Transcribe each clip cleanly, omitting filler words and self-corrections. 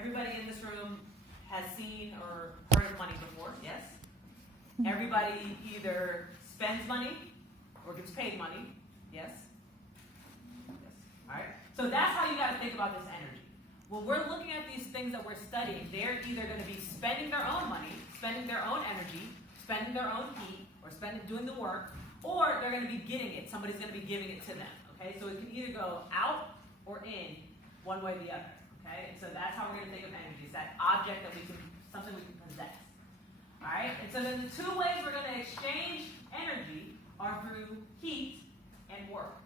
everybody in this room has seen or heard of money before, yes? Everybody either spends money or gets paid money, yes? Yes. All right? So that's how you got to think about this energy. When we're looking at these things that we're studying, they're either going to be spending their own money, spending their own energy, spending their own heat, or doing the work, or they're going to be getting it. Somebody's going to be giving it to them. Okay? So it can either go out or in, one way or the other. Okay? And so that's how we're going to think of energy. It's that object that something we can possess. All right? And so then the two ways we're going to exchange energy are through heat and work.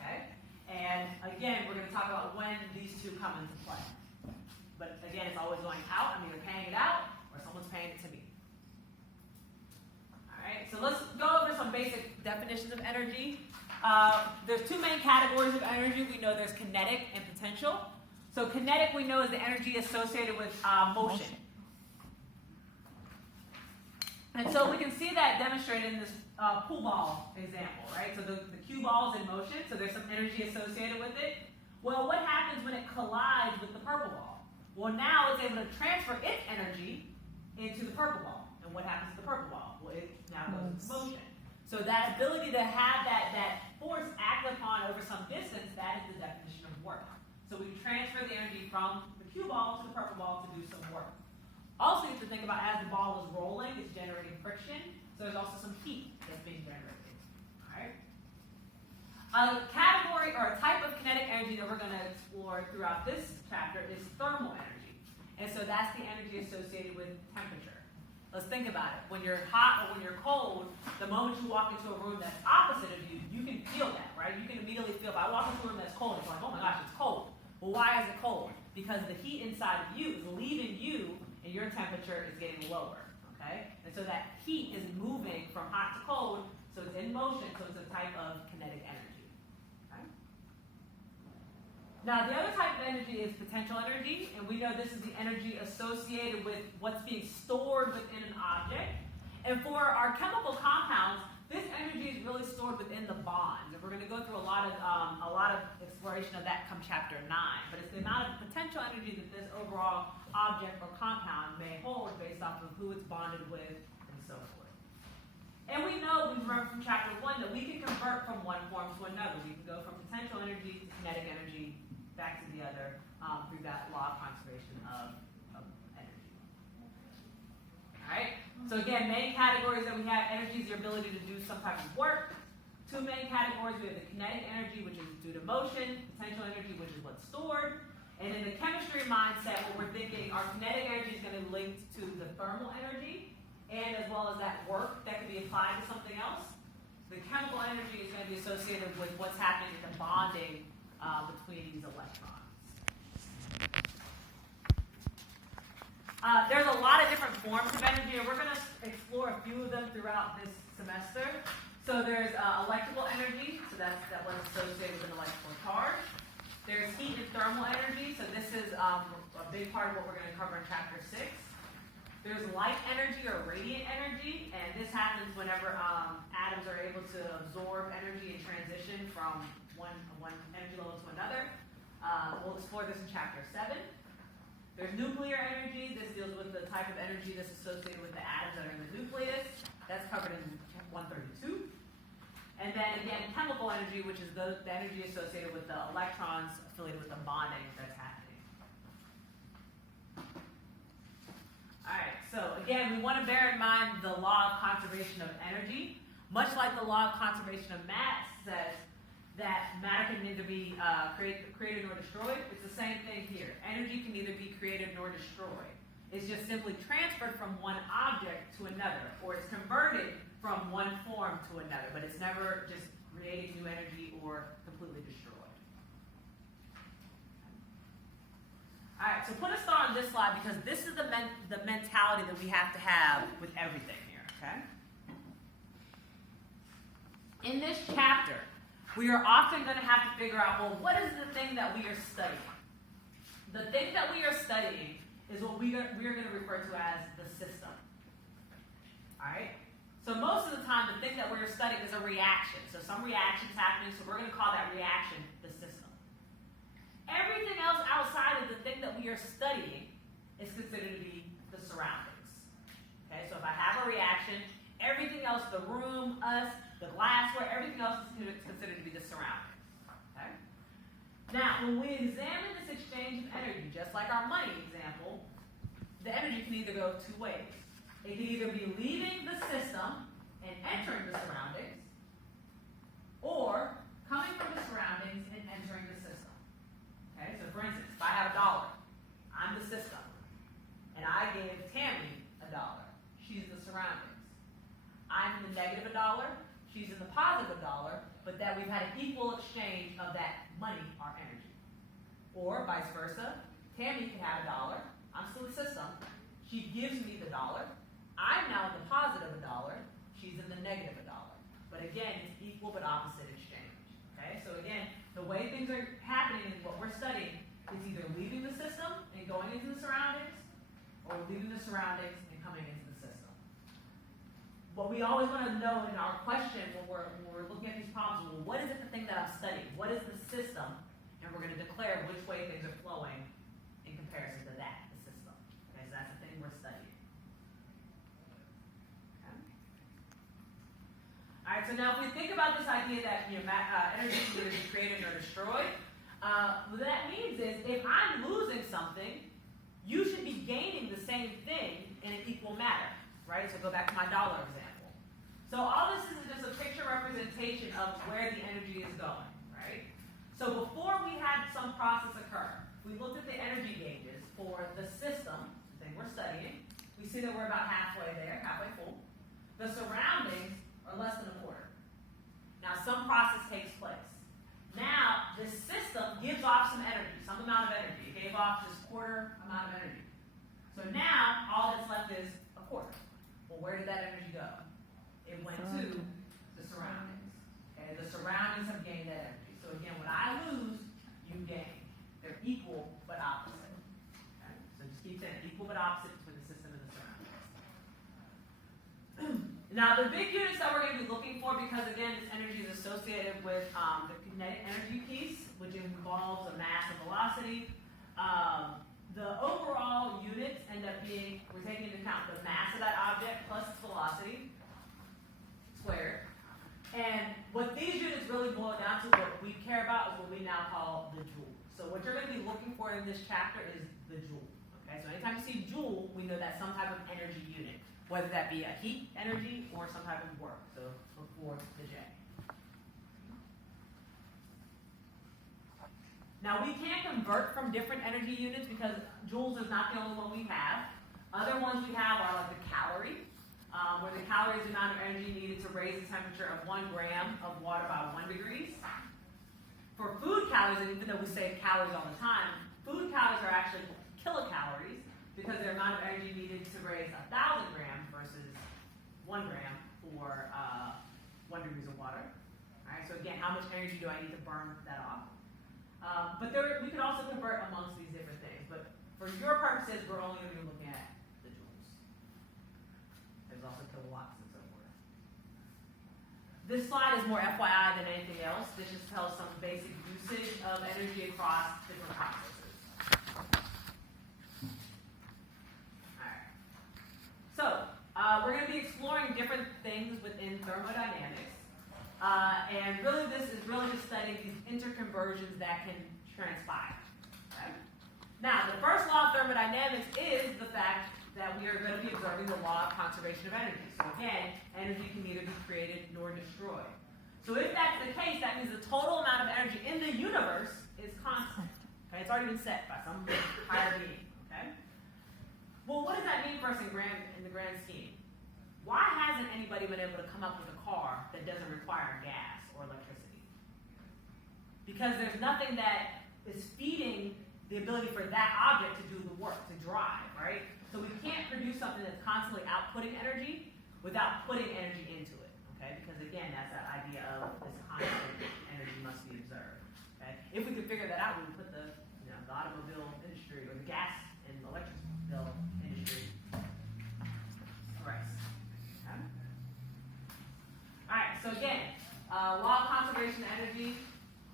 Okay? And again, we're going to talk about when these two come into play. But again, it's always going out. I'm either paying it out or someone's paying it to me. All right? So let's go over some basic definitions of energy. There's two main categories of energy. We know there's kinetic and potential. So kinetic, we know, is the energy associated with motion. And so we can see that demonstrated in this pool ball example, right? So the cue ball is in motion, so there's some energy associated with it. Well, what happens when it collides with the purple ball? Well, now it's able to transfer its energy into the purple ball. And what happens to the purple ball? Well, it now goes into motion. So that ability to have that force act upon over some distance, that is the definition of work. So we transfer the energy from the cue ball to the purple ball to do some work. Also, you have to think about as the ball is rolling, it's generating friction. So there's also some heat that's being generated. All right. A category or a type of kinetic energy that we're going to explore throughout this chapter is thermal energy. And so that's the energy associated with temperature. Let's think about it. When you're hot or when you're cold, the moment you walk into a room that's opposite of you, you can feel that, right? You can immediately feel, if I walk into a room that's cold, it's like, oh my gosh, it's cold. Well, why is it cold? Because the heat inside of you is leaving you and your temperature is getting lower, okay? And so that heat is moving from hot to cold, so it's in motion, so it's a type of kinetic energy, okay? Now, the other type of energy is potential energy, and we know this is the energy associated with what's being stored within an object. And for our chemical compounds, this energy is really stored within the bonds. And we're going to go through a lot of exploration of that come chapter 9. But it's the amount of potential energy that this overall object or compound may hold based off of who it's bonded with and so forth. And we know, we learned from chapter 1, that we can convert from one form to another. We can go from potential energy to kinetic energy back to the other through that law of conservation of energy. All right? So again, main categories that we have, energy is your ability to do some type of work. Two main categories, we have the kinetic energy, which is due to motion, potential energy, which is what's stored. And in the chemistry mindset, what we're thinking, our kinetic energy is going to be linked to the thermal energy, and as well as that work that can be applied to something else. The chemical energy is going to be associated with what's happening in the bonding between these electrons. There's a lot of different forms of energy, and we're going to explore a few of them throughout this semester. So there's electrical energy, so that's what's associated with an electrical charge. There's heat and thermal energy, so this is a big part of what we're going to cover in chapter 6. There's light energy or radiant energy, and this happens whenever atoms are able to absorb energy and transition from one energy level to another. We'll explore this in chapter 7. There's nuclear energy. This deals with the type of energy that's associated with the atoms that are in the nucleus. That's covered in 132. And then again, chemical energy, which is the energy associated with the electrons affiliated with the bonding that's happening. All right, so again, we want to bear in mind the law of conservation of energy. Much like the law of conservation of mass says that matter can neither be created nor destroyed, it's the same thing here. Energy can neither be created nor destroyed. It's just simply transferred from one object to another, or it's converted from one form to another, but it's never just creating new energy or completely destroyed. All right, so put a star on this slide because this is the mentality that we have to have with everything here, okay? In this chapter, we are often going to have to figure out, well, what is the thing that we are studying? The thing that we are studying is what we are going to refer to as the system. All right? So most of the time, the thing that we're studying is a reaction. So some reaction's happening, so we're going to call that reaction the system. Everything else outside of the thing that we you're studying is considered to be the surroundings. Okay, so if I have a reaction, everything else, the room, us, the glassware, everything else is considered to be the surroundings. Okay? Now, when we examine this exchange of energy, just like our money example, the energy can either go two ways. It can either be leaving the system and entering the surroundings, or coming from the surroundings and entering the system. Okay, so for instance, if I have $1, I'm the system, and I gave Tammy $1. She's the surroundings. I'm in the negative $1, she's in the positive $1, but that we've had an equal exchange of that money, our energy. Or vice versa, Tammy can have $1, I'm still the system, she gives me the $1, I'm now in the positive $1, she's in the negative $1. But again, it's equal but opposite exchange. Okay, so again, the way things are happening in what we're studying is either leaving the system and going into the surroundings, or leaving the surroundings and coming into the system. What we always want to know in our question when we're looking at these problems, well, what is it the thing that I'm studying? What is the system? And we're going to declare which way things are flowing in comparison to that, the system. Okay, so that's the thing we're studying. Okay. All right, so now if we think about this idea that energy can either be created or destroyed, what that means is if I'm losing something, you should be gaining the same thing in an equal manner, right? So go back to my dollar example. So all this is just a picture representation of where the energy is going, right? So before we had some process occur, we looked at the energy gauges for the system, the thing we're studying. We see that we're about halfway there, halfway full. The surroundings are less than a quarter. Now some process takes place. Now the system gives off some energy, some amount of energy. It gave off this quarter amount of energy. So now all that's left is a quarter. Well, where did that energy go? It went to the surroundings. Okay, the surroundings have gained that energy. So again, when I lose, you gain. They're equal but opposite. Okay? So just keep saying equal but opposite between the system and the surroundings. Now the big units that we're going to be looking for, because again this energy is associated with the kinetic energy piece, which involves a mass and velocity. The overall units end up being, we're taking into account the mass of that object plus its velocity squared. And what these units really boil down to, what we care about, is what we now call the joule. So what you're going to be looking for in this chapter is the joule. Okay, so anytime you see joule, we know that's some type of energy unit, whether that be a heat energy or some type of work. So look for the J. Now we can't convert from different energy units because joules is not the only one we have. Other ones we have are like the calorie, where the calorie is the amount of energy needed to raise the temperature of 1 gram of water by 1 degree. For food calories, and even though we say calories all the time, food calories are actually kilocalories because they're the amount of energy needed to raise 1,000 grams versus 1 gram for 1 degree of water. All right, so again, how much energy do I need to burn that off? But we could also convert amongst these different things. But for your purposes, we're only going to be looking at the joules. There's also kilowatts and so forth. This slide is more FYI than anything else. This just tells some basic usage of energy across different processes. Alright. So, we're going to be exploring different things within thermodynamics. And really this is really just studying these interconversions that can transpire. Okay? Now, the first law of thermodynamics is the fact that we are going to be observing the law of conservation of energy. So again, energy can neither be created nor destroyed. So if that's the case, that means the total amount of energy in the universe is constant. Okay? It's already been set by some higher being. Okay? Well, what does that mean for us in the grand scheme? Why hasn't anybody been able to come up with a car that doesn't require gas or electricity? Because there's nothing that is feeding the ability for that object to do the work, to drive, right? So we can't produce something that's constantly outputting energy without putting energy into it, okay? Because again, that's that idea of this constant energy must be observed, okay? If we could figure that out, we would put the automobile industry or the gas and electric bill industry to rest. Alright, so again, law of conservation of energy,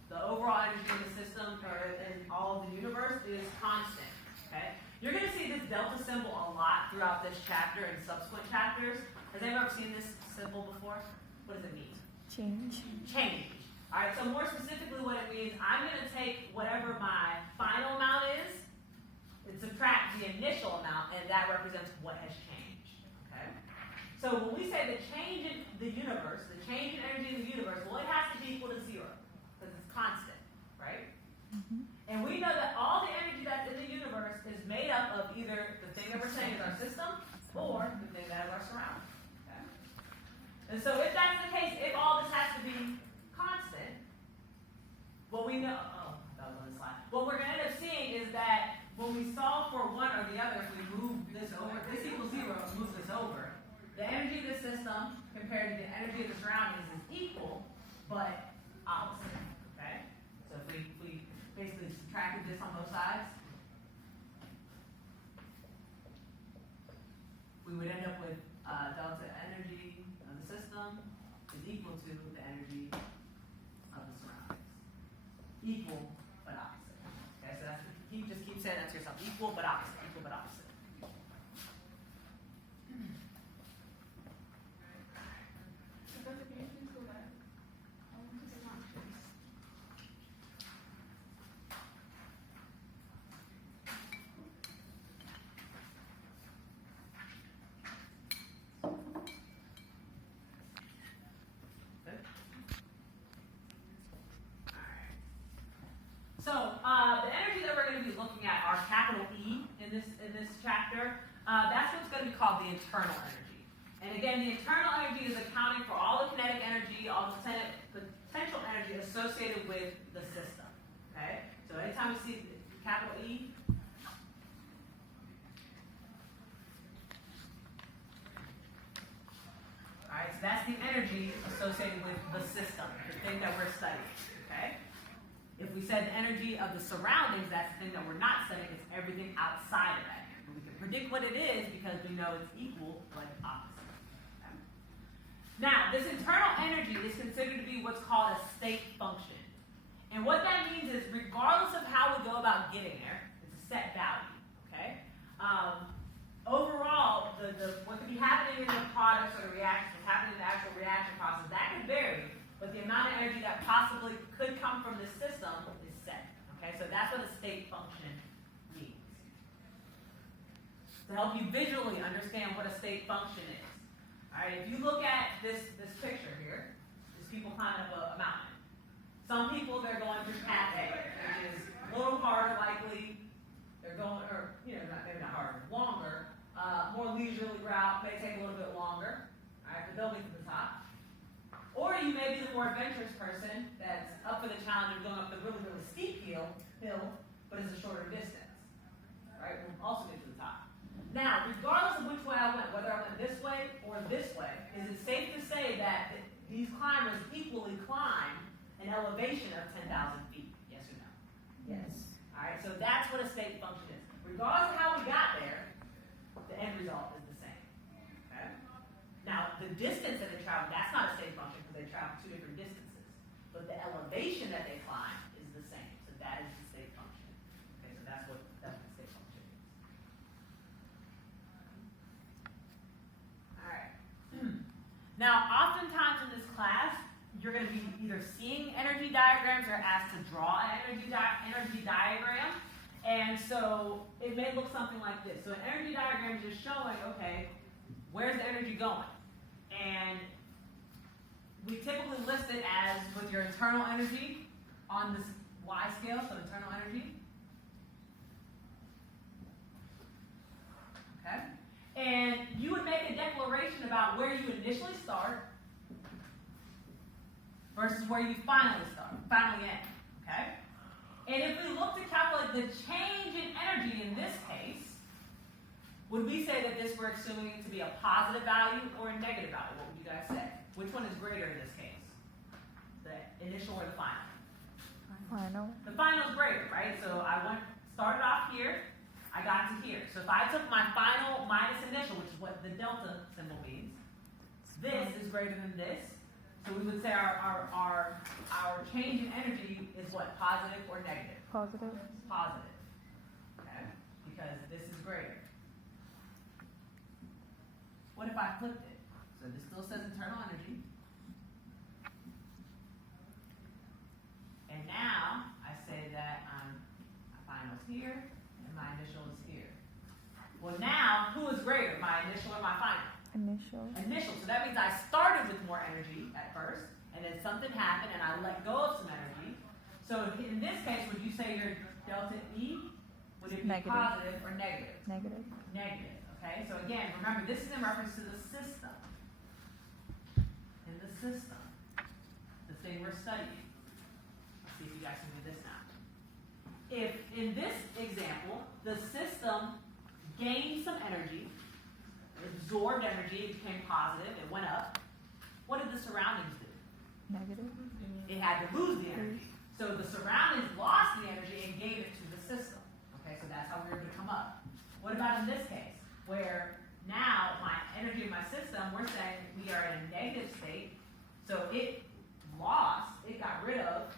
the overall energy in the system or in all of the universe is constant. Okay? You're going to see this delta symbol a lot throughout this chapter and subsequent chapters. Has anyone ever seen this symbol before? What does it mean? Change. Change. All right, so more specifically what it means, I'm going to take whatever my final amount is and subtract the initial amount, and that represents what has changed. Okay? So when we say the change in the universe, the change in energy in the universe, well, it has to be equal to zero because it's constant, right? Mm-hmm. And we know that all the energy that's in the universe is made up of either the thing that we're saying is our system or the thing that is our surrounding. Okay? And so if that's the case, if all this has to be constant, what we know, that was on the slide. What we're going to end up seeing is that when we solve for one or the other, if we move this over, this equals zero, move this over, the energy of the system compared to the energy of the surroundings is equal, but opposite. Okay? So if we basically subtracted this on both sides, we would end up with delta energy of the system is equal to the energy of the surroundings. Equal but opposite. Okay, so that's just keep saying that to yourself. Equal but opposite. Equal but opposite. So the energy that we're going to be looking at, our capital E in this chapter, that's what's going to be called the internal energy. And again, the internal energy is accounting for all the kinetic energy, all the potential energy associated with the system. Okay? So anytime we see capital E, all right, so that's the energy associated with the system, the thing that we're studying. Okay? If we said the energy of the surroundings, that's the thing that we're not studying, it's everything outside of that. But we can predict what it is because we know it's equal but opposite. Okay? Now, this internal energy is considered to be what's called a state function. And what that means is regardless of how we go about getting there, it's a set value. Okay? Overall, what could be happening in the products or the reactions, what's happening in the actual reaction process, that could vary. But the amount of energy that possibly could come from this system is set. Okay, so that's what a state function means. To help you visually understand what a state function is. All right, if you look at this picture here, there's people climbing up a mountain. Some people, they're going through path A, which is a little harder, likely. They're going, or maybe not harder, longer, more leisurely route, may take a little bit longer. All right, but they'll get to the top. Or you may be the more adventurous person that's up for the challenge of going up the really, really steep hill, but it's a shorter distance. Right? We'll also get to the top. Now, regardless of which way I went, whether I went this way or this way, is it safe to say that these climbers equally climb an elevation of 10,000 feet? Yes or no? Yes. All right, so that's what a state function is. Regardless of how we got there, the end result is the same. Okay? Now, the distance that they travel, that's not a state function because they travel two different distances. But the elevation that they climb is the same. So that is the state function. Okay, so that's what the state function is. All right. Now, oftentimes in this class, you're going to be either seeing energy diagrams or asked to draw an energy diagram. And so it may look something like this. So an energy diagram is just showing, okay, where's the energy going? And we typically list it as with your internal energy on this Y scale, so internal energy. Okay? And you would make a declaration about where you initially start versus where you finally end. Okay? And if we look to calculate the change in energy in this case, would we say that this we're assuming it to be a positive value or a negative value? What would you guys say? Which one is greater in this case? The initial or the final? Final. The final is greater, right? So started off here, I got to here. So if I took my final minus initial, which is what the delta symbol means, this is greater than this. So we would say our change in energy is what? Positive or negative? Positive. Positive. Okay? Because greater? What if I flipped it? So this still says internal energy. And now I say that my final's here and my initial is here. Well, now who is greater, my initial or my final? Initial. Initial. So that means I started with more energy at first, and then something happened, and I let go of some energy. So in this case, would you say your delta E, would it be Negative. positive or negative? Negative. Negative. Okay. So again, remember this is in reference to the system. In the system, the thing we're studying. Let's see if you guys can do this now. If in this example, the system gained some energy, absorbed energy, it became positive, it went up. What did the surroundings do? Negative. It had to lose the energy. So the surroundings lost the energy and gave it to the system. Okay, so that's how we were able to come up. What about in this case, where now my energy in my system, we're saying we are in a negative state, so it lost, it got rid of,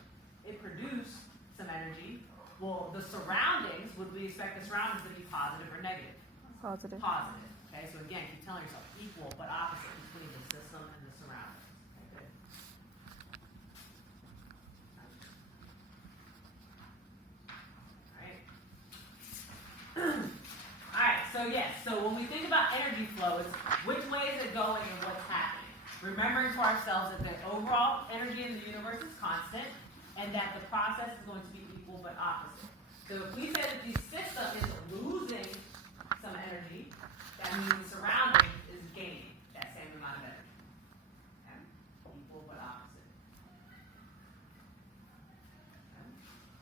it produced some energy. Well, the surroundings, would we expect the surroundings to be positive or negative? Positive. Positive. Okay, so again, keep telling yourself equal but opposite between the system and the surroundings. Okay, good. Alright, so yes, so when we think about energy flow, it's which way is it going and what's happening. Remembering to ourselves that the overall energy in the universe is constant and that the process is going to be equal but opposite. So if we say that the system is losing some energy, that means the surrounding is gaining that same amount of energy. Okay? Equal but opposite. Okay?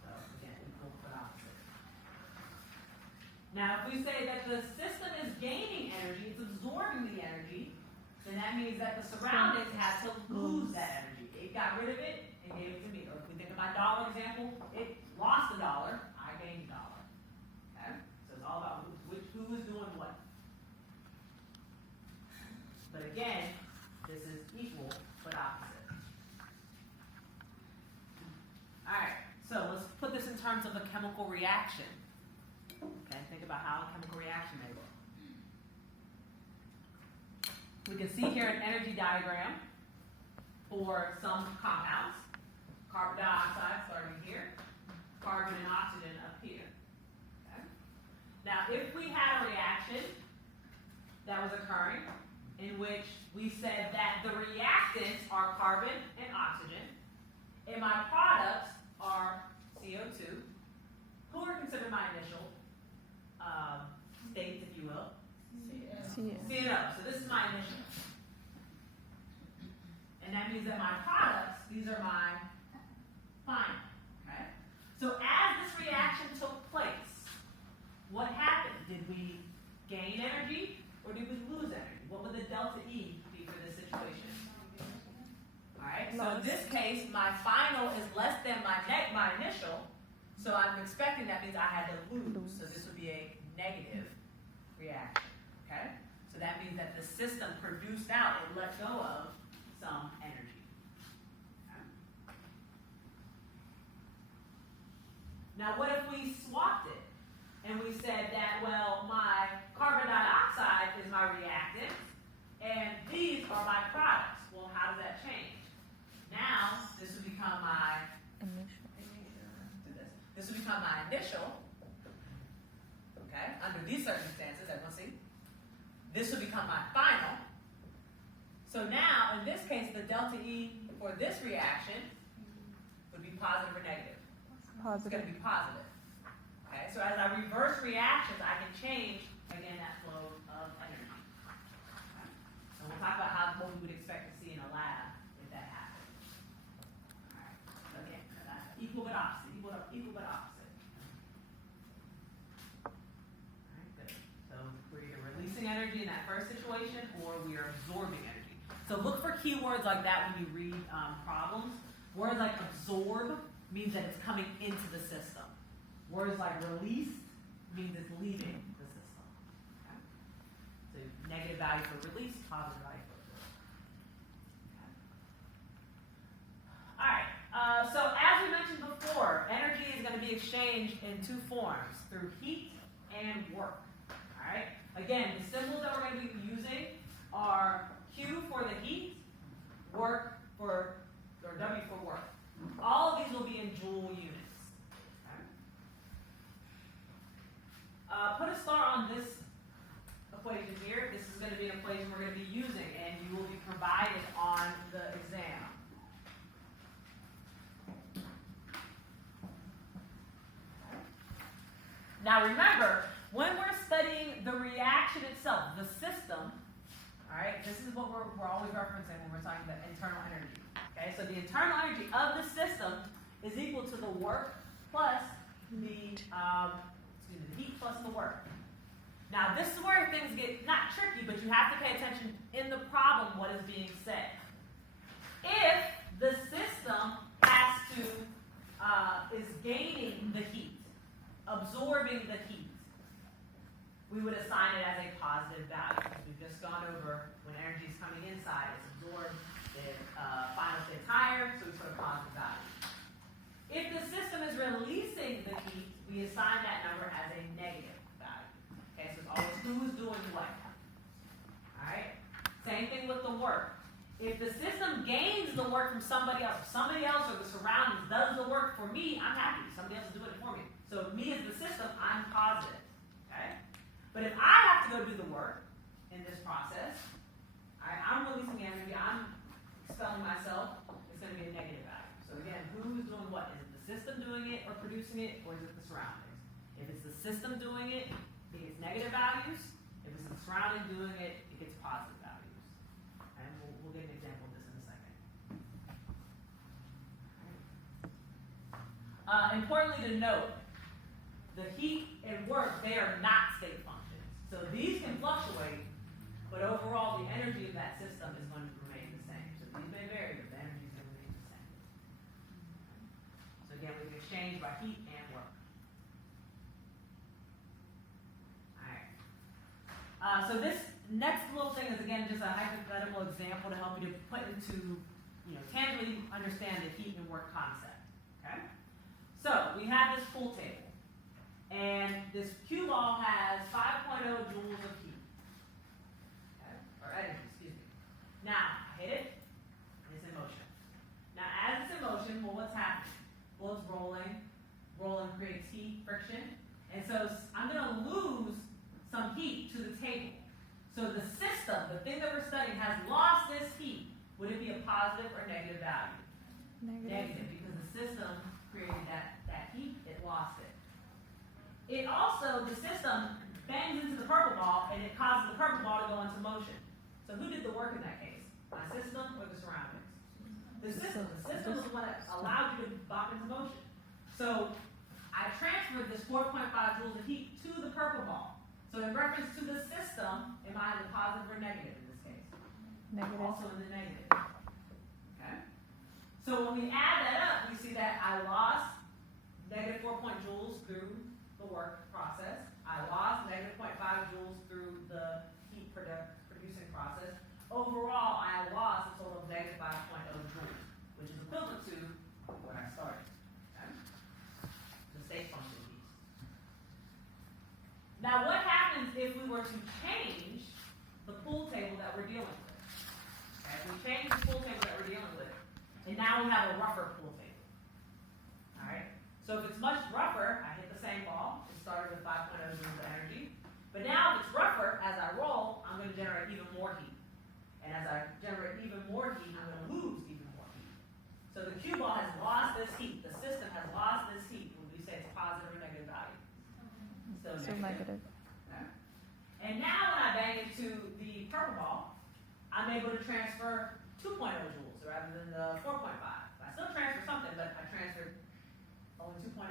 So again, equal but opposite. Now if we say that the system is gaining energy, it's absorbing the energy, then that means that the surroundings had to lose that energy. It got rid of it and gave it to me. Or if we think of my dollar example, it lost a dollar, I gained a dollar. Okay? So it's all about who is doing what. But again, this is equal but opposite. Alright, so let's put this in terms of a chemical reaction. Okay, think about how a chemical reaction may look. We can see here an energy diagram for some compounds. Carbon dioxide starting here, carbon and oxygen up here. Okay? Now, if we had a reaction that was occurring in which we said that the reactants are carbon and oxygen, and my products are CO2, who are considered my initial states, if you will? CNO. So this is my initial. And that means that my products, these are my final. Okay? So as this reaction took place, what happened? Did we gain energy or did we lose energy? What would the delta E be for this situation? Alright, so in this case, my final is less than my initial, so I'm expecting that means I had to lose. So this would be a negative reaction. Okay? So that means that the system produced out, it let go of some energy. Okay? Now what if we swapped it and we said that, well, my carbon dioxide is my reactant and these are my products. Well, how does that change? Now this would become my Initial. This would become my initial. Okay, under these circumstances, everyone see? This would become my final. So now, in this case, the delta E for this reaction would be positive or negative? It's Positive. going to be positive. Okay, so as I reverse reactions, I can change, again, that flow of energy. Okay? So we'll talk about what we would expect to see in a lab if that happens. All right, so again, equal but opposite, equal but opposite. All right, good. So we're either releasing energy in that first situation or we are absorbing energy. So look for keywords like that when you read problems. Words like absorb means that it's coming into the system. Words like released means it's leaving the system. Okay? So negative value for release, positive value for absorb. Okay. All right. So as we mentioned before, energy is going to be exchanged in two forms, through heat and work. Again, the symbols that we're going to be using are Q for the heat, work for, or W for work. All of these will be in joule units. Okay. Put a star on this equation here. This is going to be an equation we're going to be using, and you will be provided on the exam. Now remember, when we're studying the reaction itself, the system, all right, this is what we're always referencing when we're talking about internal energy. Okay, so the internal energy of the system is equal to the work plus the heat plus the work. Now this is where things get not tricky, but you have to pay attention in the problem what is being said. If the system has to is gaining the heat, absorbing the heat, we would assign it as a positive value. We've just gone over when energy is coming inside, it's absorbed, the final state's higher, so we put a positive value. If the system is releasing the heat, we assign that number as a negative value. Okay, so it's always who's doing what. Alright? Same thing with the work. If the system gains the work from somebody else, if somebody else or the surroundings does the work for me, I'm happy. Somebody else is doing it for me. So me as the system, I'm positive. Okay? But if I have to go do the work in this process, I'm releasing energy, I'm expelling myself, it's going to be a negative value. So again, who's doing what? Is it the system doing it or producing it, or is it the surroundings? If it's the system doing it, it gets negative values. If it's the surrounding doing it, it gets positive values. And we'll get an example of this in a second. Importantly to note, the heat and work, they are not state functions. So these can fluctuate, but overall the energy of that system is going to remain the same. So these may vary, but the energy is going to remain the same. So again, we can exchange by heat and work. Alright. So this next little thing is again just a hypothetical example to help you to put into, tangibly understand the heat and work concept. Okay? So we have this pool table. And this cue ball has 5.0 joules of heat. Okay? Or energy, excuse me. Now, I hit it, and it's in motion. Now, as it's in motion, well, what's happening? Well, it's rolling. Rolling creates heat, friction. And so I'm going to lose some heat to the table. So the system, the thing that we're studying, has lost this heat. Would it be a positive or negative value? Negative, because the system created that heat, it lost it. It also, the system bangs into the purple ball, and it causes the purple ball to go into motion. So who did the work in that case? My system or the surroundings? The system. The system is the one that allowed you to bop into motion. So I transferred this 4.5 joules of heat to the purple ball. So in reference to the system, am I in the positive or negative in this case? Negative. Also in the negative. Okay? So when we add that up, we see that I lost negative 4 joules through the work process. I lost negative 0.5 joules through the heat producing process. Overall, I lost a total of negative 5.0 joules, which is equivalent to what I started. Okay? The state function piece. Now, what happens if we were to change the pool table that we're dealing with? Okay, if we change the pool table that we're dealing with, and now we have a rougher pool table. All right. So if it's much rougher, I hit the same ball. It started with 5.0 joules of energy. But now if it's rougher, as I roll, I'm going to generate even more heat. And as I generate even more heat, I'm going to lose even more heat. So the cue ball has lost this heat. The system has lost this heat when we say it's positive or negative value. So negative. Okay. And now when I bang into the purple ball, I'm able to transfer 2.0 joules rather than the 4.5. I still transfer something, but I transferred only 2.0.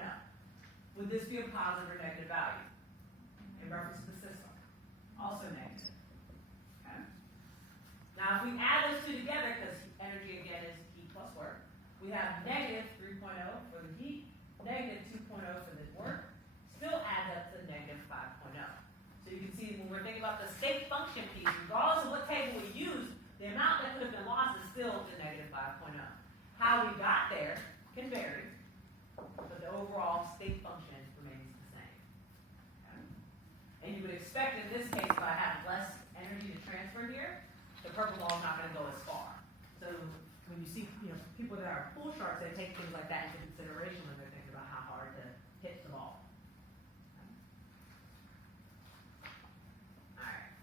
Would this be a positive or negative value in reference to the system? Also negative. Okay. Now if we add those two together, because energy again is heat plus work, we have negative 3.0 for the heat, negative 2.0 for the work, still adds up to negative 5.0. So you can see when we're thinking about the state function piece, regardless of what table we use, the amount that could have been lost is still the negative 5.0. How we got there can vary, but the overall state function remains the same. Okay? And you would expect in this case, if I have less energy to transfer here, the purple ball is not going to go as far. So when you see, people that are pool sharks, they take things like that into consideration when they're thinking about how hard to hit the ball. All right.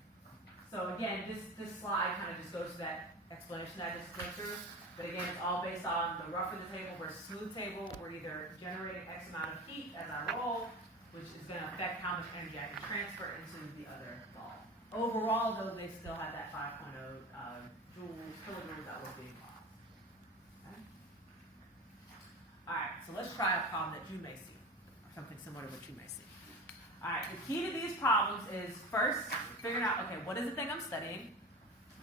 So again, this slide kind of just goes to that explanation that I just went through. But again, it's all based on the roughen the table versus smooth table. We're either generating X amount of heat as I roll, which is going to affect how much energy I can transfer into the other ball. Overall, though, they still had that 5.0 kilojoules that was being lost. Okay? All right, so let's try a problem that you may see, or something similar to what you may see. All right, the key to these problems is first figuring out, okay, what is the thing I'm studying?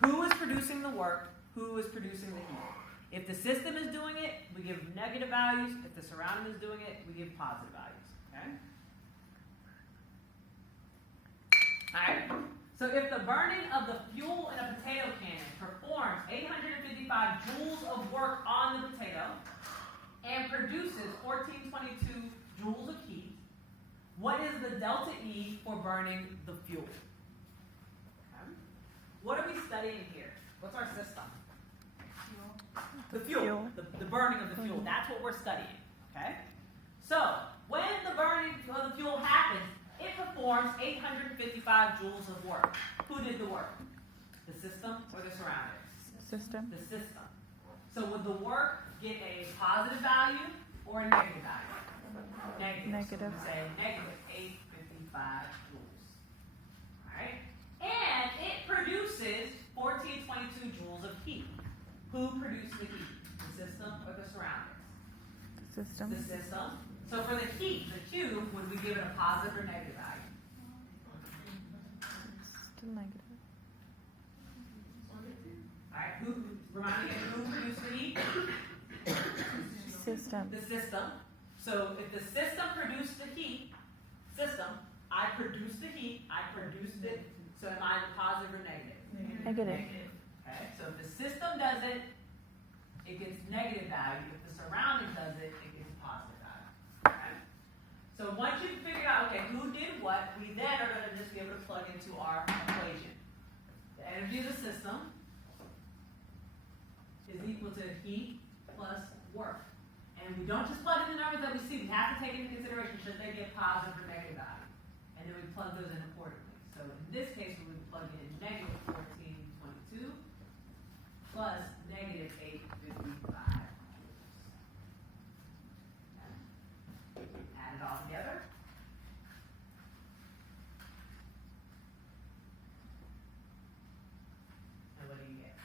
Who is producing the work? Who is producing the heat? If the system is doing it, we give negative values. If the surrounding is doing it, we give positive values. Okay? Alright. So if the burning of the fuel in a potato cannon performs 855 joules of work on the potato and produces 1422 joules of heat, what is the delta E for burning the fuel? Okay. What are we studying here? What's our system? The fuel, the burning of the fuel. That's what we're studying, okay? So, when the burning of the fuel happens, it performs 855 joules of work. Who did the work? The system or the surroundings? System. The system. So would the work get a positive value or a negative value? Negative. Negative. So we say negative 855 joules. Alright? And it produces 1422 joules of heat. Who produced the heat? The system or the surroundings? The system. The system. So for the heat, the Q, would we give it a positive or negative value? Still negative. Alright, remind me again, who produced the heat? System. The system. So if the system produced the heat, I produced the heat, I produced it, so am I positive or negative? Negative. Okay, so if the system does it, it gets negative value. If the surrounding does it, it gets positive value. Okay? So once you've figured out, okay, who did what, we then are going to just be able to plug into our equation. The energy of the system is equal to heat plus work. And we don't just plug in the numbers that we see, we have to take into consideration should they get positive or negative value. And then we plug those in accordingly. So in this case, we would plug in negative 1422 plus negative 855 joules. Okay. Add it all together. And what do you get?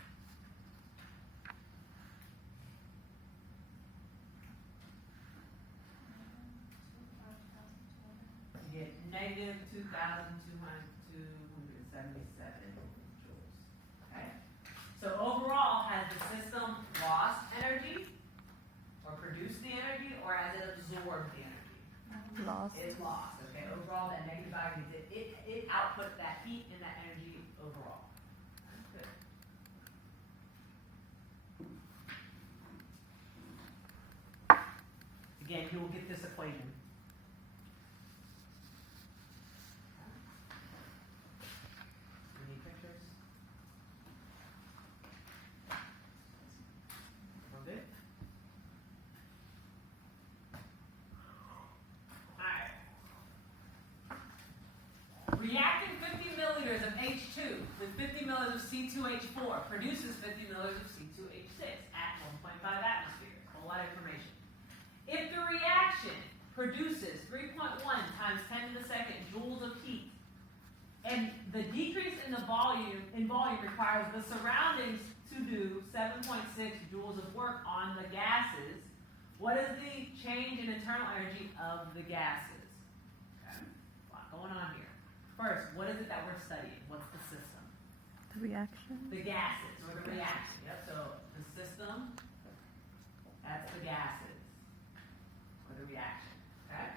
You get negative 2,277 joules. Okay? So overall, has the system lost energy or produced the energy, or has it absorbed the energy? Lost. It lost. Okay. Overall, that negative value means it output that heat and that energy overall. Good. Again, you will get this equation. Any pictures? All good? Alright. Reacting 50 milliliters of H2 with 50 milliliters of C2H4 produces 50 milliliters of C2H6 at 1.5 atmospheres. A whole lot of information. If the reaction produces 3.1 times 10 to the second joules of heat, and the decrease in the volume requires the surroundings to do 7.6 joules of work on the gases, what is the change in internal energy of the gases? Okay. A lot going on here. First, what is it that we're studying? What's the system? The reaction. The gases, or the reaction. Yep, so the system, that's the gases, or the reaction. Okay?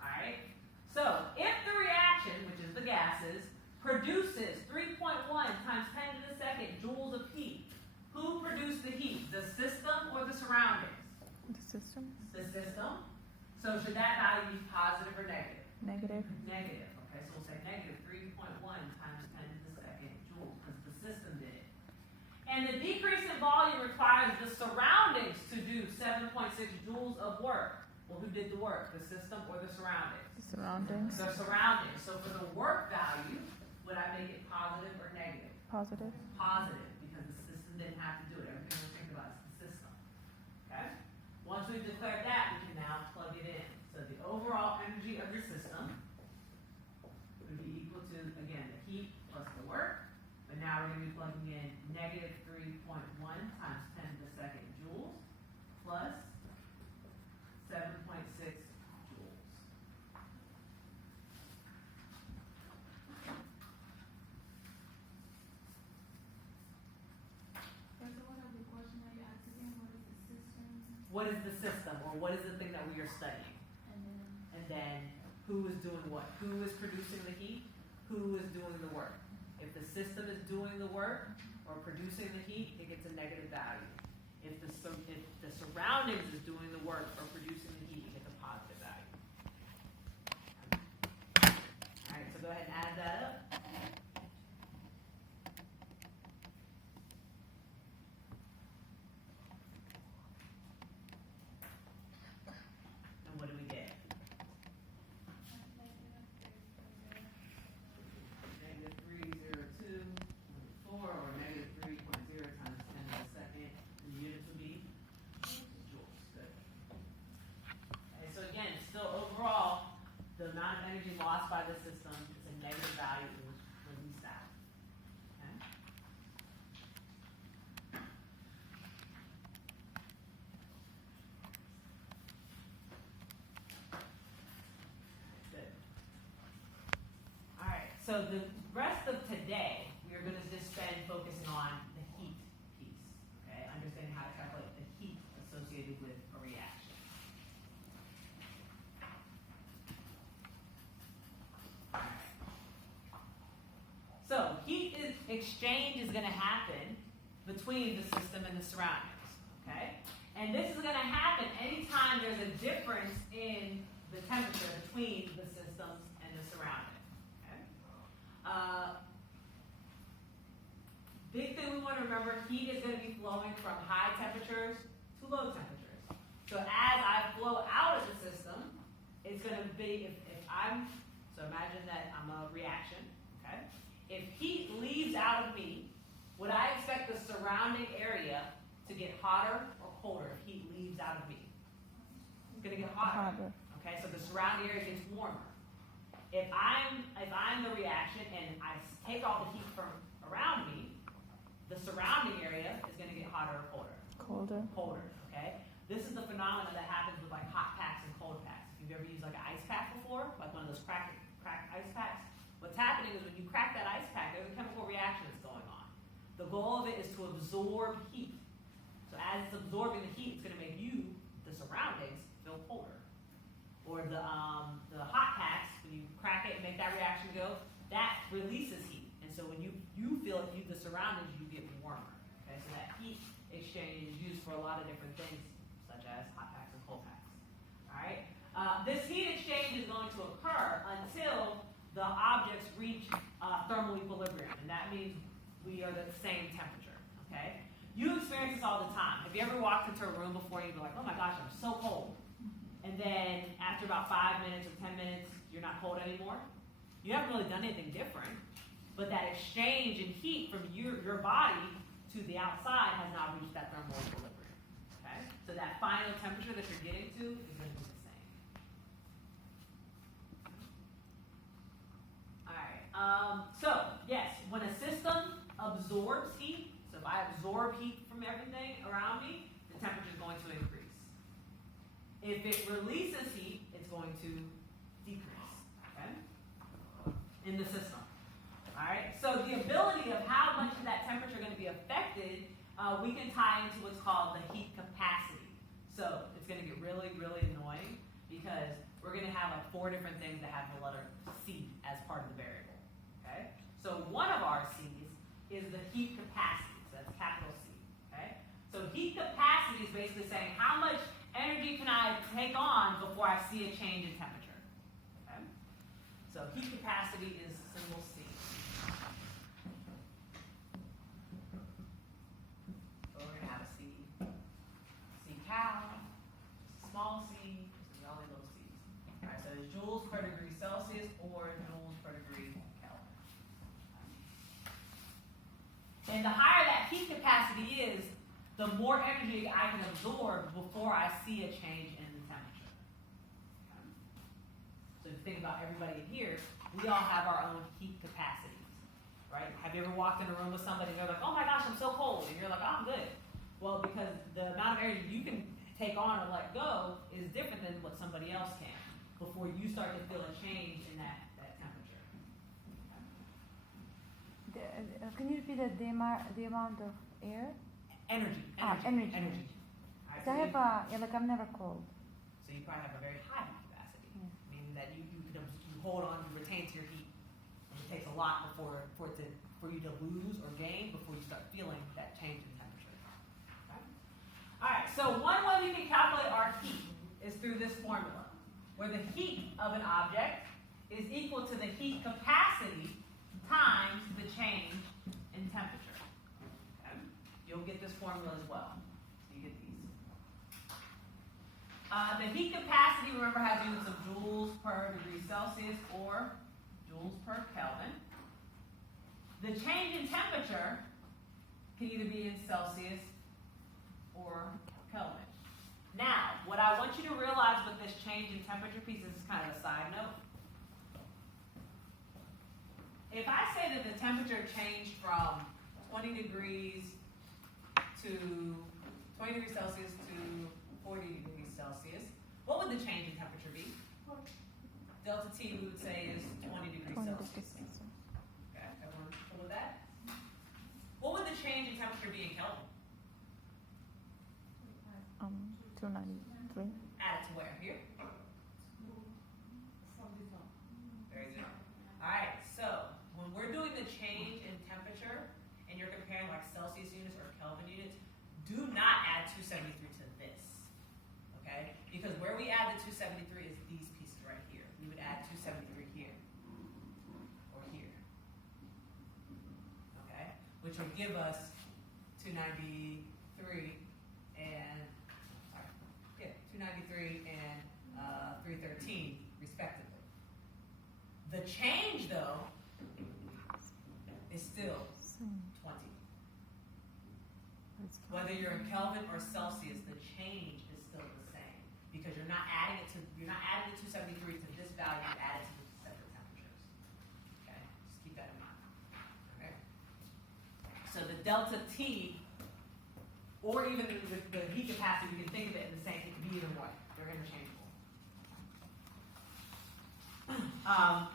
Alright? So, if the reaction, which is the gases, produces 3.1 times 10 to the second joules of heat, who produced the heat? The system or the surroundings? The system. The system. So should that value be positive or negative? Negative. Negative. Okay, so we'll say And the decrease in volume requires the surroundings to do 7.6 joules of work. Well, who did the work? The system or the surroundings? The surroundings. The surroundings. So for the work value, would I make it positive or negative? Positive. Positive, because the system didn't have to do it. Everything we're thinking about is the system. Okay? Once we've declared that, we can now plug it in. So the overall energy of the system would be equal to, again, the heat plus the work. But now we're going to be plugging in negative 3.1 times 10 to the second joules plus 7.6 joules. What is the system, or what is the thing that we are studying? And then who is doing what? Who is producing the heat? Who is doing the work? If the system is doing the work or producing the heat, it gets a negative value. If the surroundings is doing the work or producing the heat, it gets a positive value. All right, so go ahead and add that up. And what do we get? Negative 302.4 or negative 3.0 times 10 to the second. The units would be joules. Good. Okay, so again, still overall, the amount of energy lost by the system is a negative value that was released out. Okay? Good. All right, so the rest of today, we are going to just spend focusing on the heat piece, okay? Understanding how to calculate the heat associated with a reaction. So heat exchange is going to happen between the system and the surroundings, okay? And this is going to happen anytime there's a difference in the temperature between the systems and the surroundings, okay? Big thing we want to remember, heat is going to be flowing from high temperatures to low temperatures. So as I flow out of the system, it's going to be, so imagine that I'm a reaction, okay? If heat leaves out of me, would I expect the surrounding area to get hotter or colder if heat leaves out of me? It's going to get hotter. Okay, so the surrounding area gets warmer. If I'm the reaction and I take all the heat from around me, the surrounding area is going to get hotter or colder? Colder. Colder, okay? This is the phenomenon that happens with like hot packs and cold packs. If you've ever used like an ice pack before, like one of those cracked ice packs, what's happening is when you crack that ice pack, there's a chemical reaction that's going on. The goal of it is to absorb heat. So as it's absorbing the heat, it's going to make you, the surroundings, feel colder. Or the hot packs, when you crack it and make that reaction go, that releases heat. And so when you feel it, the surroundings, you get warmer. Okay, so that heat exchange is used for a lot of different things, such as hot packs and cold packs. All right. This heat exchange is going to occur until the objects reach thermal equilibrium, and that means we are the same temperature. Okay. You experience this all the time. Have you ever walked into a room before and you'd be like, oh my gosh, I'm so cold. And then after about 5 minutes or 10 minutes, you're not cold anymore? You haven't really done anything different. But that exchange in heat from your body to the outside has now reached that thermal equilibrium. Okay? So that final temperature that you're getting to is going to be the same. All right. So, yes, when a system absorbs heat, so if I absorb heat from everything around me, the temperature is going to increase. If it releases heat, it's going to decrease, okay, in the system. All right, so the ability of how much of that temperature is going to be affected, we can tie into what's called the heat capacity. So it's going to get really, really annoying because we're going to have like 4 different things that have the letter C as part of the variable, okay? So one of our C's is the heat capacity, so that's capital C, okay? So heat capacity is basically saying how much energy can I take on before I see a change in temperature? Okay? So heat capacity is symbol C. the more energy I can absorb before I see a change in the temperature. Okay. So if you think about everybody in here, we all have our own heat capacities, right? Have you ever walked in a room with somebody and they're like, oh my gosh, I'm so cold, and you're like, oh, I'm good. Well, because the amount of air you can take on or let go is different than what somebody else can before you start to feel a change in that temperature. Can you repeat the amount of air? Energy. Energy. All right, So I have I'm never cold. so you probably have a very high heat capacity, Yeah. meaning that you hold on, you retain to your heat. And it takes a lot for you to lose or gain before you start feeling that change in temperature. Okay? All right, so one way we can calculate our heat is through this formula, where the heat of an object is equal to the heat capacity times the change in temperature. Okay? You'll get this formula as well. So you get these. The heat capacity, remember, has units of joules per degree Celsius or joules per Kelvin. The change in temperature can either be in Celsius or Kelvin. Now, what I want you to realize with this change in temperature piece, this is kind of a side note. If I say that the temperature changed from 20 degrees Celsius to 40 degrees Celsius, what would the change in temperature be? Delta T, we would say, is 20 degrees 20 Celsius. degrees Celsius. Okay, everyone cool with that? What would the change in temperature be in Kelvin? 293. Add it to where? Here? Very good. Alright, so when we're doing the change in temperature and you're comparing like Celsius units or Kelvin units, do not add 273 to this. Okay? Because where we add the 273 is these pieces right here. We would add 273 here. Or here. Okay? Which would give us 293 and 293 and 313 respectively. The change though is still 20. Whether you're in Kelvin or Celsius, the change is still the same because you're not adding the 273 to this value, you add it to the separate temperatures. Okay, just keep that in mind. Okay. So the delta T, or even the heat capacity, you can think of it in the same. It could be either way. They're interchangeable.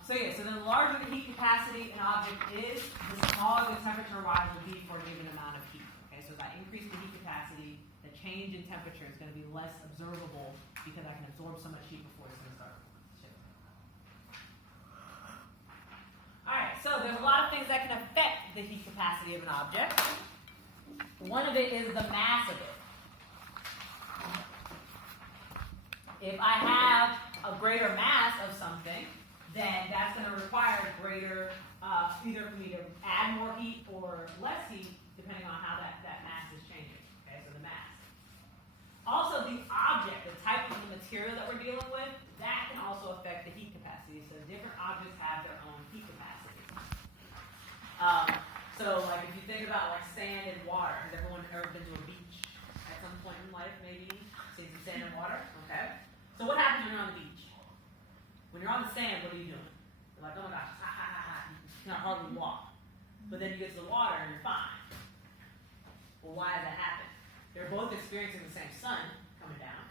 So then the larger the heat capacity an object is, the smaller the temperature rise will be for a given amount of heat. Okay, so as I increase the heat capacity, the change in temperature is going to be less observable because I can absorb so much heat before it's going to start shifting. All right, so there's a lot of things that can affect the heat capacity of an object. One of it is the mass of it. If I have a greater mass of something, then that's going to require greater, either for me to add more heat or less heat, depending on how that mass is changing. Okay, so the mass. Also, the object, the type of the material that we're dealing with, that can also affect the heat capacity. So different objects have their own heat capacity. So like if you think about like sand and water, has everyone ever been to a beach at some point in life, maybe? Seen some sand and water? Okay. So what happens when you're on the beach? When you're on the sand, what are you doing? You're like, oh my gosh, ha ha ha ha. You can't hardly walk. But then you get to the water and you're fine. Well, why does that happen? They're both experiencing the same sun coming down.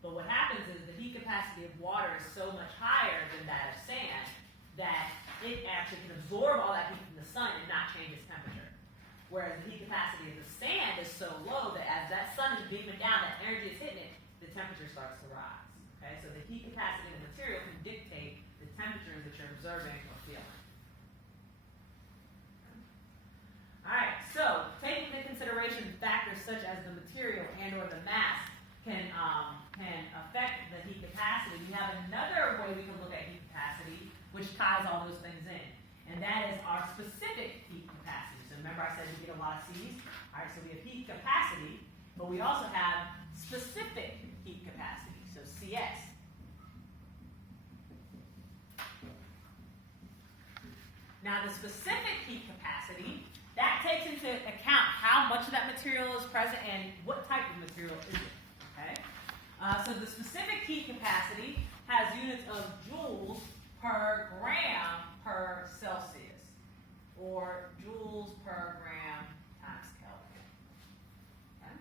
But what happens is the heat capacity of water is so much higher than that of sand that it actually can absorb all that heat from the sun and not change its temperature. Whereas the heat capacity of the sand is so low that as that sun is beaming down, that energy is hitting it, the temperature starts to rise. Okay, so the heat capacity of the material can dictate the temperatures that you're observing or feeling. Alright, so taking into consideration factors such as the material and or the mass can affect the heat capacity, we have another way we can look at heat capacity which ties all those things in. And that is our specific heat capacity. So remember I said we get a lot of C's? Alright, so we have heat capacity, but we also have specific heat capacity. So CS. Now the specific heat capacity that takes into account how much of that material is present and what type of material is it. Okay? So the specific heat capacity has units of joules per gram per Celsius, or joules per gram times Kelvin. Okay?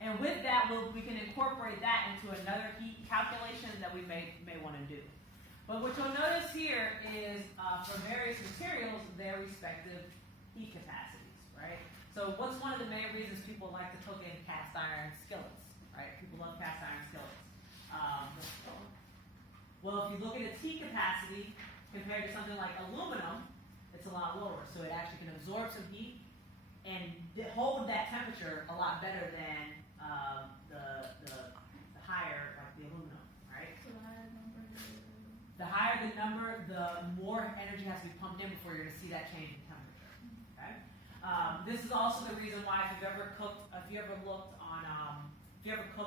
And with that, we can incorporate that into another heat calculation that we may want to do. But what you'll notice here is for various materials, their respective heat capacities, right? So what's one of the main reasons people like to cook in cast iron skillets, right? People love cast iron skillets. Well, if you look at its heat capacity compared to something like aluminum, it's a lot lower. So it actually can absorb some heat and hold that temperature a lot better than the higher, like the aluminum, right? So the higher the number, The higher the number, the more energy has to be pumped in before you're going to see that change in temperature. Okay. This is also the reason why if you ever cooked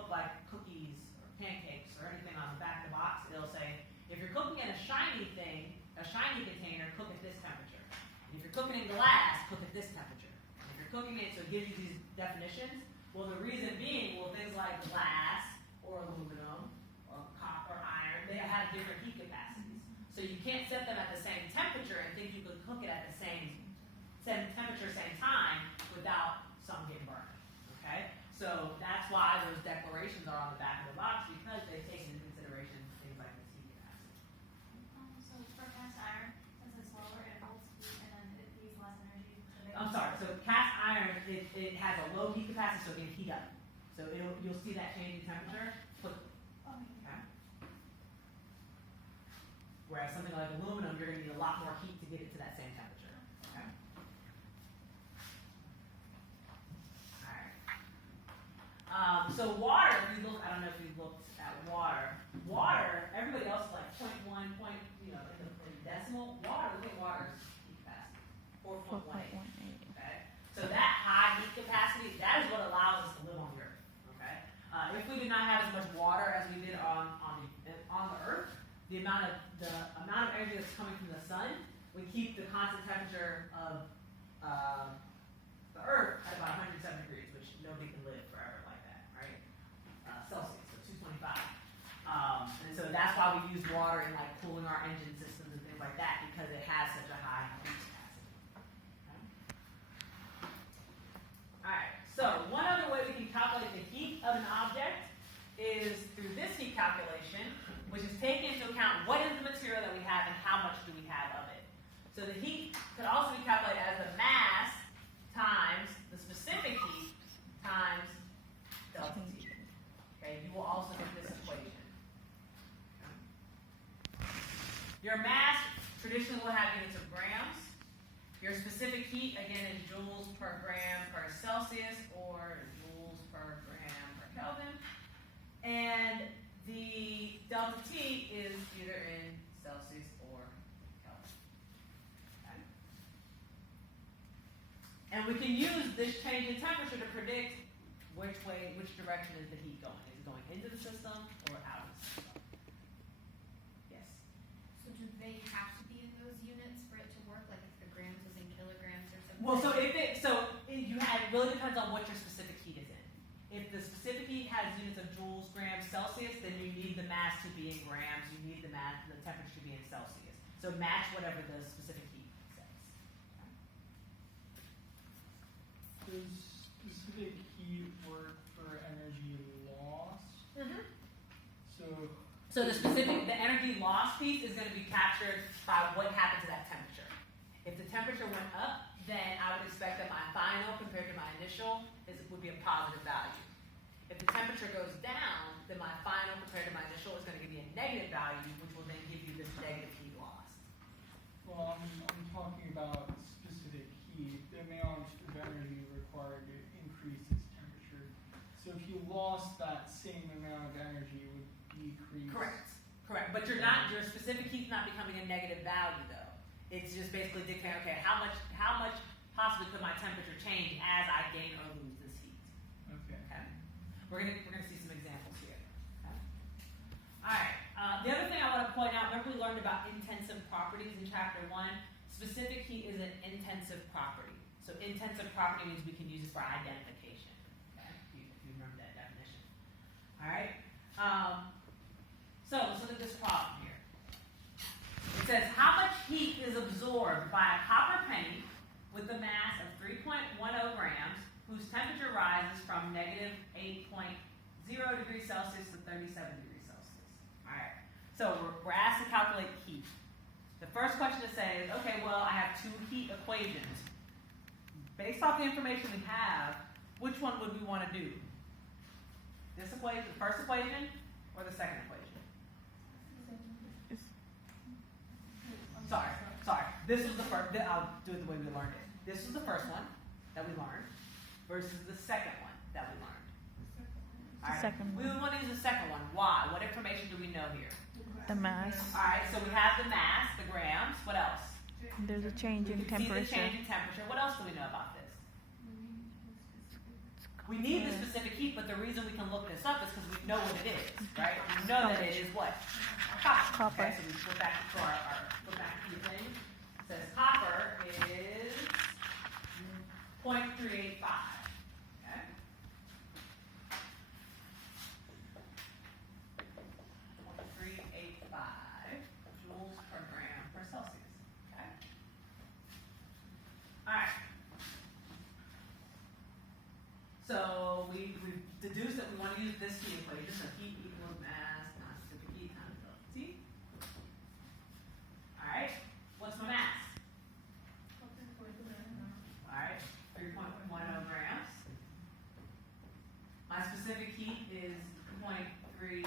like cookies or pancakes or anything on the back of the box, it'll say if you're cooking in a shiny container, cook at this temperature. And if you're cooking in glass, cook at this temperature. And if you're cooking it, so it gives you these definitions. Well, the reason being, things like glass or aluminum or copper, iron, they have different heat capacities. So you can't set them at the same temperature and think you could cook it at the same temperature, same time, without some getting burned. Okay? So that's why those declarations are on the back of the box, because they take into consideration things like this heat capacity. so for cast iron, since it's lower, it holds heat and then it needs less energy. I'm sorry, so cast iron, it has a low heat capacity, so it can heat up. So you'll see that change in temperature quickly. Okay? Whereas something like aluminum, you're going to need a lot more heat to get it to that same temperature. Okay? All right. So water, if you look, I don't know if you looked at water. Water, everybody else is like 0.1, in decimal. Water, look at water's heat capacity, 4.18. 4.18. Okay? So that high heat capacity, that is what allows us to live on the Earth. Okay? If we did not have as much water as we did on the Earth, the amount of energy that's coming from the sun would keep the constant temperature of the Earth at about 107 degrees, which nobody can live forever like that, right? Celsius, so 225. And so that's why we use water in like cooling our engine systems and things like that, because it has such a high heat capacity. Okay? Alright, so one other way we can calculate the heat of an object is through this heat calculation, which is taking into account what is the material that we have and how much do we have of it. So the heat could also be calculated as the mass times the specific heat times delta T. Okay, you will also get this equation. Okay. Your mass traditionally will have units of grams. Your specific heat, again, is joules per gram per Celsius or joules per gram per Kelvin. And the delta T is either in Celsius or Kelvin. Okay. And we can use this change in temperature to predict which direction is the heat going. Is it going into the system or out of the system? Yes. So do they have to be in those units for it to work? Like if the grams was in kilograms or something? Well, it really depends on what your specific heat is in. If the specific heat has units of joules, grams, Celsius, then you need the mass to be in grams. You need the temperature to be in Celsius. So match whatever the specific heat says. Does specific heat work for energy loss? Mm-hmm. So the energy loss piece is going to be captured by what happened to that temperature. If the temperature went up, then I would expect that my final compared to my initial would be a positive value. If the temperature goes down, then my final compared to my initial is going to give me a negative value, which will then give you this negative heat loss. well, I'm talking about specific heat, the amount of energy required to increase its temperature. So if you lost that same amount of energy, it would decrease. Correct. But your specific heat's not becoming a negative value though. It's just basically dictating, okay, how much possibly could my temperature change as I gain or lose this heat? Okay. Okay. We're gonna see some examples here. Okay. All right. The other thing I want to point out, remember we learned about intensive properties in chapter 1. Specific heat is an intensive property. So intensive property means we can use it for identification. Okay, if you remember that definition. All right. So let's look at this problem here. It says how much heat is absorbed by a copper penny with a mass of 3.10 grams, whose temperature rises from negative 8.0 degrees Celsius to 37 degrees Celsius. All right. So we're asked to calculate heat. The first question to say is, okay, well, I have two heat equations. Based off the information we have, which one would we want to do? This equation, the first equation, or the second equation? Sorry. This was the first. I'll do it the way we learned it. This was the first one that we learned versus the second one that we learned. All right. Second We one. want to use the second one. Why? What information do we know here? The mass. All right. So we have the mass, the grams. What else? There's a change We in can see the temperature. change in temperature. What else do we know about this? We need the specific heat, but the reason we can look this up is because we know what it is, right? We know that it is what? Copper. Copper. Okay, so we flip back to flip back to the thing. It says copper is 0.385. Okay. 0.385 joules per gram per Celsius. Okay. All right. So we deduced that we want to use this heat equation of heat equals mass times specific heat times delta T. All right. What's my mass? All right. 3.10 grams. My specific heat is 0.385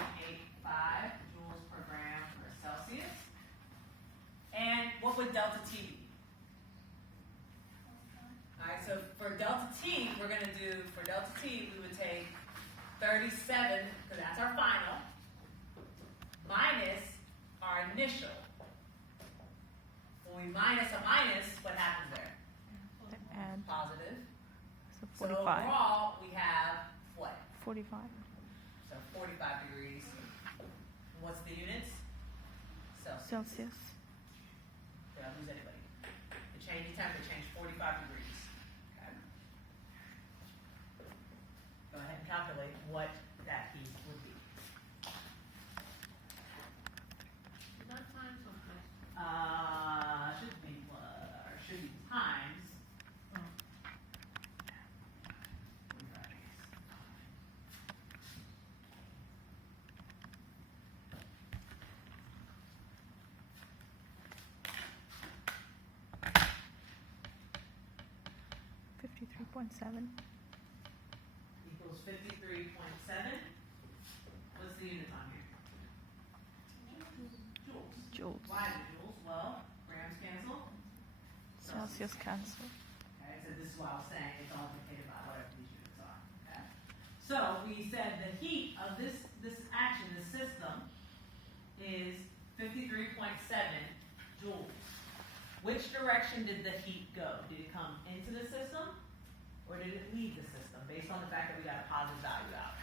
joules per gram per Celsius. And what would delta T be? Alright, so for delta T, we're going to do, for delta T, we would take 37, because that's our final, minus our initial. When we minus a minus, what happens there? And Positive. so So 45. overall, we have what? 45. So 45 degrees. What's the units? Celsius. Celsius. Did I lose anybody? The change in temperature changed 45 degrees. Okay. Go ahead and calculate what that heat would be. Should be times. Equals 53.7. What's the units on here? Joules. Joules. Why the joules? Well, grams cancel. Celsius cancel. Okay, so this is why I was saying it's all dictated by whatever these units are. Okay. So we said the heat of this action, this system, is 53.7 joules. Which direction did the heat go? Did it come into the system, or did it leave the system? Based on the fact that we got a positive value out.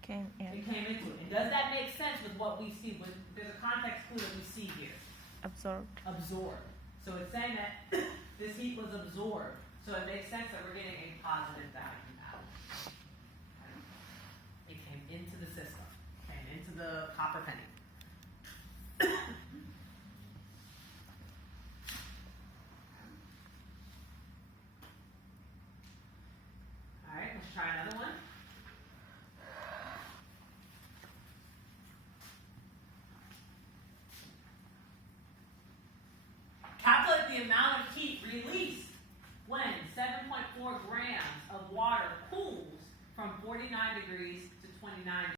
Came It in. came into it. And does that make sense with what we see? There's a context clue that we see here. Absorbed. Absorbed. So it's saying that this heat was absorbed. So it makes sense that we're getting a positive value out. It came into the system. Came into the copper penny. All right, let's try another one. Calculate the amount of heat released when 7.4 grams of water cools from 49 degrees to 29 degrees.